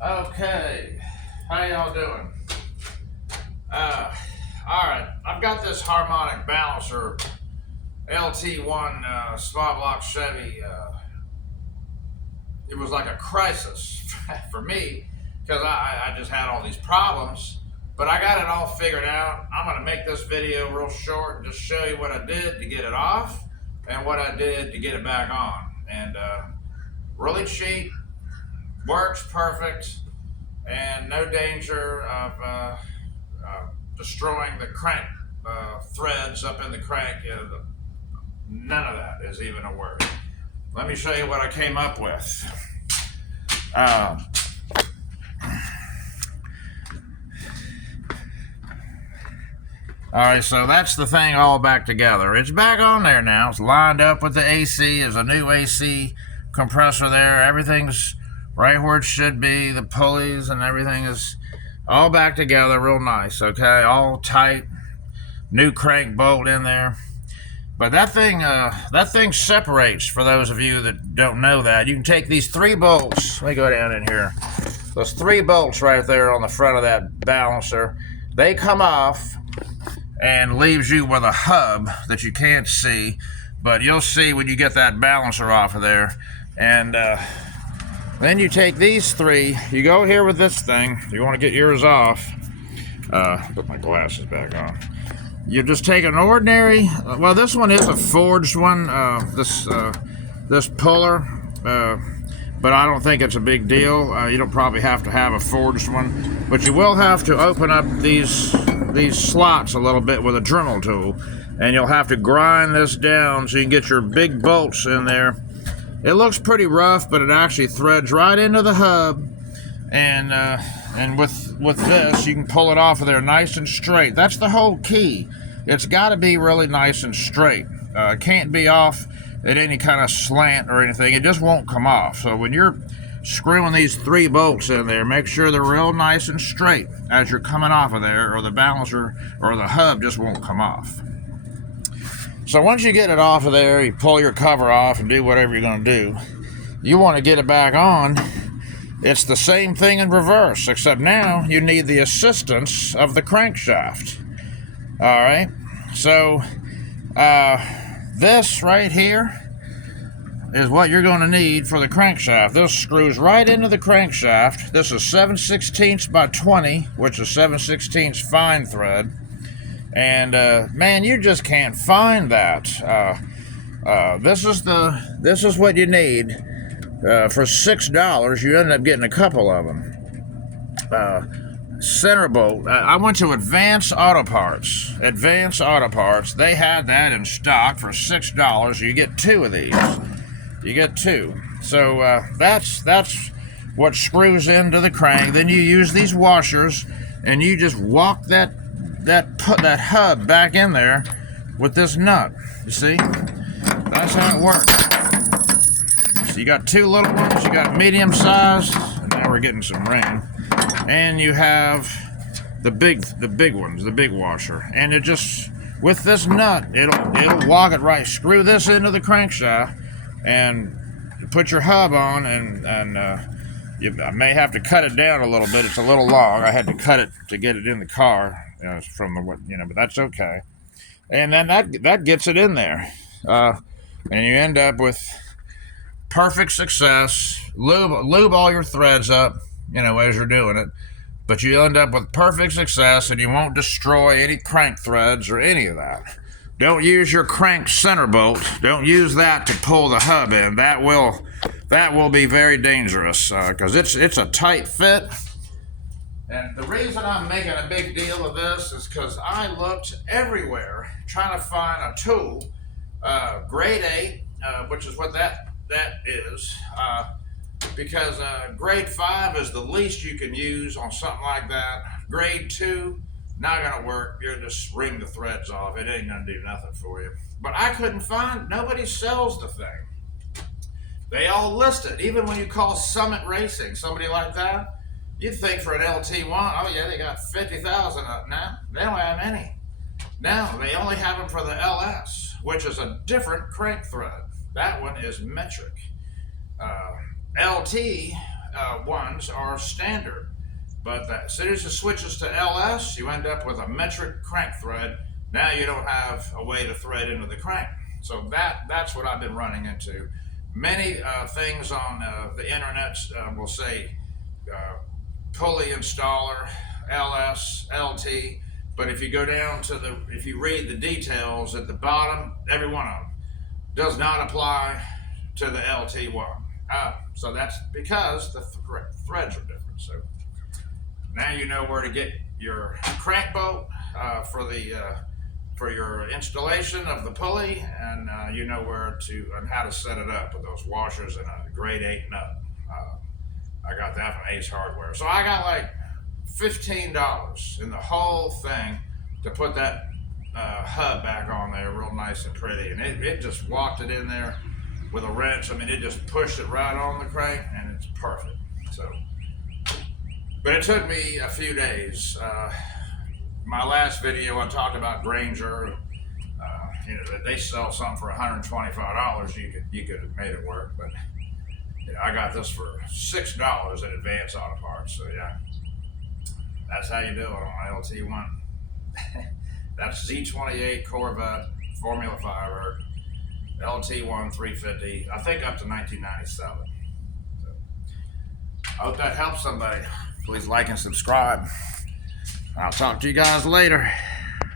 Okay, how y'all doing? Alright, I've got this harmonic balancer LT1 small block Chevy. It was like a crisis for me because I just had all these problems, but I got it all figured out. I'm going to make this video real short and just show you what I did to get it off and what I did to get it back on. And really cheap, works perfect, and no danger of destroying the crank threads up in the crank. None of that is even a worry. Let me show you what I came up with. Alright, so that's the thing all back together. It's back on there now. It's lined up with the AC. There's a new AC compressor there. Everything's right where it should be. The pulleys and everything is all back together real nice, okay? All tight. New crank bolt in there. But that thing separates, for those of you that don't know that. You can take these 3 bolts. Let me go down in here. Those 3 bolts right there on the front of that balancer, they come off and leaves you with a hub that you can't see, but you'll see when you get that balancer off of there. And then you take these 3, you go here with this thing. You want to get yours off. Put my glasses back on. You just take an ordinary, well, this one is a forged one, this puller, but I don't think it's a big deal. You don't probably have to have a forged one, but you will have to open up these slots a little bit with a Dremel tool, and you'll have to grind this down so you can get your big bolts in there. It looks pretty rough, but it actually threads right into the hub, and with this, you can pull it off of there nice and straight. That's the whole key. It's got to be really nice and straight. It can't be off at any kind of slant or anything. It just won't come off. So when you're screwing these 3 bolts in there, make sure they're real nice and straight as you're coming off of there, or the balancer or the hub just won't come off. So once you get it off of there, you pull your cover off and do whatever you're going to do. You want to get it back on. It's the same thing in reverse, except now you need the assistance of the crankshaft. Alright, so this right here is what you're going to need for the crankshaft. This screws right into the crankshaft. This is 7/16 by 20, which is 7/16 fine thread. And man, you just can't find that. This is what you need. For $6, you end up getting a couple of them. Center bolt. I went to Advanced Auto Parts. Advanced Auto Parts. They had that in stock for $6. You get 2 of these. You get 2. So that's what screws into the crank. Then you use these washers, and you just walk that hub back in there with this nut. You see? That's how it works. So you got 2 little ones. You got medium size. Now we're getting some rain. And you have the big ones, the big washer. And it just, with this nut, it'll walk it right. Screw this into the crankshaft and put your hub on, and I may have to cut it down a little bit. It's a little long. I had to cut it to get it in the car, from the, but that's okay. And then that gets it in there. And you end up with perfect success. Lube all your threads up, as you're doing it. But you end up with perfect success, and you won't destroy any crank threads or any of that. Don't use your crank center bolt. Don't use that to pull the hub in. That will be very dangerous, because it's a tight fit. And the reason I'm making a big deal of this is because I looked everywhere trying to find a tool, grade 8, which is what that is, because grade 5 is the least you can use on something like that. Grade 2, not gonna work. You'll just wring the threads off. It ain't gonna do nothing for you. But I couldn't find, nobody sells the thing. They all list it. Even when you call Summit Racing, somebody like that, you'd think for an LT1, oh yeah, they got 50,000 up now. They don't have any. Now, they only have them for the LS, which is a different crank thread. That one is metric. LT ones are standard. But as soon as it switches to LS, you end up with a metric crank thread. Now you don't have a way to thread into the crank. So that's what I've been running into. Many things on the internet will say pulley installer, LS, LT, but if you go down to if you read the details at the bottom, every one of them does not apply to the LT1. So that's because the threads are different. So now you know where to get your crank bolt for your installation of the pulley, and you know where to and how to set it up with those washers and a grade 8 nut. I got that from Ace Hardware. So I got like $15 in the whole thing to put that hub back on there real nice and pretty, and it just walked it in there with a wrench. I mean, it just pushed it right on the crank, and it's perfect. So, but it took me a few days. My last video, I talked about Granger. You know, they sell something for $125. You could have made it work, but you know, I got this for $6 at Advance Auto Parts. So yeah, that's how you do it on LT1. That's Z28 Corvette Formula 5 LT1 350. I think up to 1997. So, I hope that helps somebody. Please like and subscribe. I'll talk to you guys later.